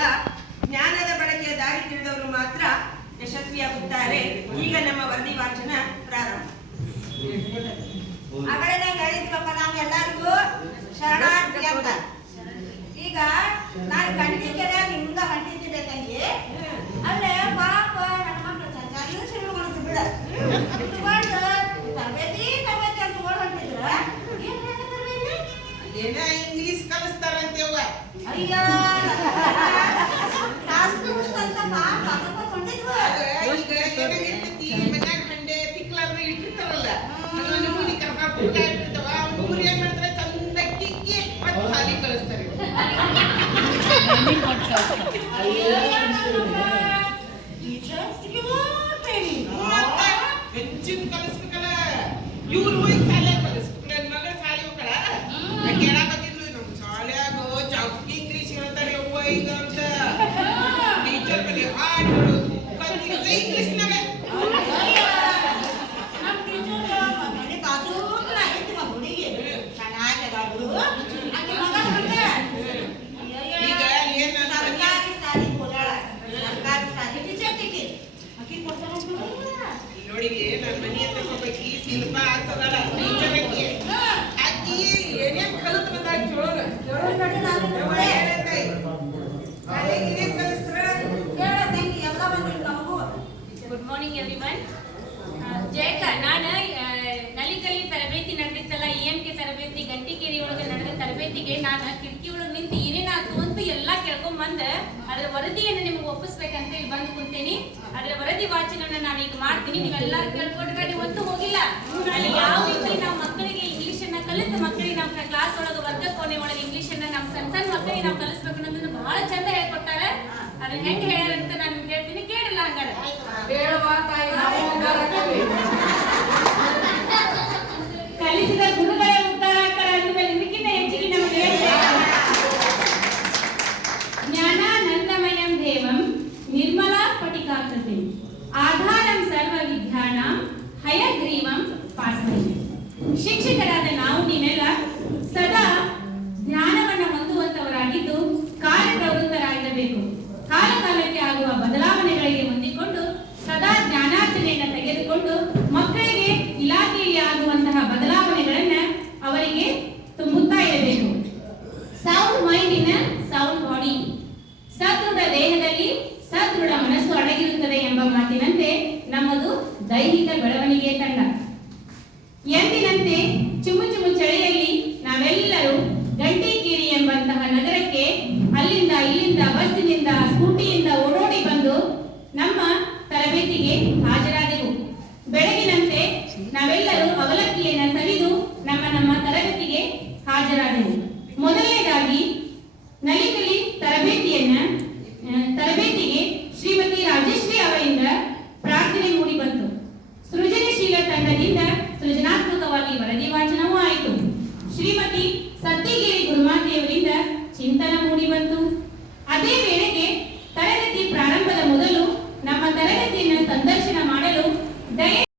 ಅಲ್ಲ, ಜ್ಞಾನದ ಬಳಕೆಯ ದಾರಿ ತಿಳಿದವರು ಮಾತ್ರ ಯಶಸ್ವಿಯಾಗುತ್ತಾರೆ. ಈಗ ನಮ್ಮ ವರದಿ ವಾಚನ ಪ್ರಾರಂಭ. ಅಗಳೆದಂಗೆ ಹೇಳಿದ್ವಪ್ಪ ನಾವೆಲ್ಲರಿಗೂ ಶರಣಾರ್ಥಿ ಅಂತ. ಈಗ ನಾನು ಕಂಡಿದ್ದೆ ನಿಮ್ದ ಹೊಂಟಿದ್ದೆ ತಂಗಿ. ಅಲ್ಲೇ ಪಾಪ ಹೆಣ್ಮಕ್ಳು ಚಂದ ಸಿಡ್ಕೊಂಡು ಬಿಡ ಇಟ್ಕೊಂಡು ತರಬೇತಿ ಅಂತ ಹೊಂಟಿದ್ರ. ಏನ ಇಂಗ್ಲಿಷ್ ಕಲಿಸ್ತಾರಂತೇವ. ಅಯ್ಯೋ ಅಂತ ಪಾಪ ಕೊಂಡಿದ್ವು. ಮನ್ಯಾಗ ಹಂಡೆ ತಿಕ್ಲಾರ್ನ ಇಟ್ಟಿರ್ತಾರಲ್ಲ, ನಮ್ಮನಿ ಕರ್ಕೊಂಡು ಇಟ್ಟಿರ್ತಾವ. ಅವ್ರು ಏನ್ ಮಾಡ್ತಾರೆ, ಚಂದ ತಿಕ್ಕಿ ಮತ್ತೆ ಸಾಲಿ ಕಳಿಸ್ತಾರೆ. ಹೆಚ್ಚಿನ ಕಲಿಸ್ಬೇಕಲ್ಲ, ಇವ್ರು ಹೋಗಿ ಶಾಲೆ ಕಲಿಸ್ಬೇಕು. ನನ್ನ ಮಗಳ ಶಾಲೆ ಹೋಗಲ್ಲ, ಕೇಳಾಕತ್ತಿದ್ಲು ನಮ್ಮ ಶಾಲ್ಯಾಗ ಜಾಸ್ತಿ ಇಂಗ್ಲಿಷ್ ಹೇಳ್ತಾರೆ ಅವ್ವ ಈಗ ಅಂತ. ಟೀಚರ್ ಕಲಿ ಹಾಡು ಹೇಳೋದು ಇಂಗ್ಲಿಷ್ನಾಗ. ನೋಡಿಗೆ ನನ್ನ ಮನೆ ಹತ್ರ ಹೋಗ್ಬೇಕು. ಈ ಶಿಲ್ಪ ಆಗ್ತದಲ್ಲ ಟೀಚರ್ ಅಕ್ಕಿ ಏನೇನ್ ಕಲಿತ್ ಬಂದಾಗ ಗುಡ್ ಮಾರ್ನಿಂಗ್ ಎವ್ರಿವನ್. ಜಯಕ, ನಾನು ನಲಿಕಲಿ ತರಬೇತಿ ನಡೆದಿತ್ತಲ್ಲ, EMK ತರಬೇತಿ ಗಂಟಿಕೇರಿ ಒಳಗೆ ನಡೆದ ತರಬೇತಿಗೆ ನಾನು ಕಿಟಕಿ ಒಳಗೆ ನಿಂತು ಏನೇನಾಯ್ತು ಅಂತ ಎಲ್ಲಾ ಕೇಳ್ಕೊಂಡ್ ಅದರ ವರದಿಯನ್ನು ನಿಮ್ಗೆ ಒಪ್ಪಿಸ್ಬೇಕಂತ ಇಲ್ಲಿ ಬಂದು ಕುಂತೇನಿ. ಅದರ ವರದಿ ವಾಚನ ನಾನು ಈಗ ಮಾಡ್ತೀನಿ. ನೀವೆಲ್ಲರೂ ಕೇಳ್ಕೊಂಡ್ರೆ ನೀವಂತೂ ಹೋಗಿಲ್ಲ. ಅಲ್ಲಿ ಯಾವ ರೀತಿ ನಾವು ಮಕ್ಕಳಿಗೆ ಇಂಗ್ಲಿಷ್ ಅನ್ನ ಕಲಿತ ಮಕ್ಕಳಿಗೆ ನಾವು ಕ್ಲಾಸ್ ಒಳಗೆ ವರ್ಗ ಕೋಣೆ ಒಳಗೆ ಇಂಗ್ಲಿಷ್ ಅನ್ನ ನಮ್ಮ ಸಣ್ಣ ಸಣ್ಣ ಮಕ್ಕಳಿಗೆ ನಾವು ಕಲಿಸ್ಬೇಕು ಅನ್ನೋದನ್ನ ಬಹಳ ಚಂದ ಹೇಳ್ಕೊಟ್ಟಾರೆ. ಅದನ್ನ ಹೆಂಗೆ ಹೇಳ್ಯಾರಂತ ನಾನು ಹೇಳ್ತೀನಿ, ಕೇಳಿಲ್ಲ ಹಂಗಾರೆ. ಕಲಿಸಿದ ಗುರುಗಳೇ ಉದ್ಧಾರ ಆಗ್ತಾರೆ ಅಂದಮೇಲೆ ಇದಕ್ಕಿಂತ ಹೆಚ್ಚಿಗೆ ನಮಗೆ ಜ್ಞಾನಾನಂದಮಯಂ ದೇವಂ ನಿರ್ಮಲಾ ಸ್ಫಟಿಕಾಕೃತಿ ಆಧಾರಂ ಸರ್ವ ವಿದ್ಯಾನಾಂ ಹಯಗ್ರೀವಂ ಪಾಸ್ಮಹಿ. ಶಿಕ್ಷಕರಾದ ನಾವು ನೀವೆಲ್ಲ ಸದಾ ಜ್ಞಾನವನ್ನು ಹೊಂದುವಂತವರಾಗಿದ್ದು ಕಾರ್ಯಪ್ರವೃತ್ತರಾಗಿರಬೇಕು. ಕಾಲಕಾಲಕ್ಕೆ ಆಗುವ ಬದಲಾವಣೆಗಳಿಗೆ ಹೊಂದಿಕೊಂಡು ಸದಾ ಜ್ಞಾನಾರ್ಜನೆಯನ್ನು ತೆಗೆದುಕೊಂಡು ಮಕ್ಕಳಿಗೆ ಇಲಾಖೆಯಲ್ಲಿ ಆಗುವಂತಹ ಬದಲಾವಣೆಗಳನ್ನ ಅವರಿಗೆ ತುಂಬುತ್ತಾ ಇರಬೇಕು. Sound mind in sound body. ಸದೃಢ ದೇಹದಲ್ಲಿ ಸದೃಢ ಮನಸ್ಸು ಅಡಗಿರುತ್ತದೆ ಎಂಬ ಮಾತಿನಂತೆ ನಮ್ಮದು ದೈಹಿಕ ಬೆಳವಣಿಗೆ ತಂಡ. ಎಂದಿನಂತೆ ಚುಮು ಚುಮು ಚಳಿಯಲ್ಲಿ ನಾವೆಲ್ಲರೂ ಗಂಟಿಕೇರಿ ಎಂಬಂತಹ ನಗರಕ್ಕೆ ಅಲ್ಲಿಂದ ಇಲ್ಲಿಂದ ಬಸ್ಸಿನಿಂದ ಸ್ಕೂಟಿಯಿಂದ ಓಡೋಡಿ ಬಂದು ನಮ್ಮ ತರಬೇತಿಗೆ ಹಾಜರಾದೆವು. ಬೆಳಗಿನಂತೆ ನಾವೆಲ್ಲರೂ ಅವಲಕ್ಕಿಯನ್ನು ಸವಿದು ನಮ್ಮ ತರಬೇತಿಗೆ ಹಾಜರಾದೆವು. ಮೊದಲನೇದಾಗಿ ನಲಿಕಲಿ ತರಬೇತಿಗೆ ಶ್ರೀಮತಿ ರಾಜೇಶ್ರೀ ಅವರಿಂದ ಪ್ರಾರ್ಥನೆ ಮೂಡಿ ಬಂತು. ಸೃಜನಶೀಲ ತಂಡದಿಂದ ಸೃಜನಾತ್ಮಕವಾಗಿ ವರದಿ ವಾಚನವೂ ಆಯಿತು. ಶ್ರೀಮತಿ ಸತ್ತಿಗಿರಿ ಗುರುಮಾತೆಯವರಿಂದ ಚಿಂತನ ಮೂಡಿ ಬಂತು. ಅದೇ ವೇಳೆಗೆ ತರಗತಿ ಪ್ರಾರಂಭದ ಮೊದಲು ನಮ್ಮ ತರಗತಿಯನ್ನು ಸಂದರ್ಶನ ಮಾಡಲು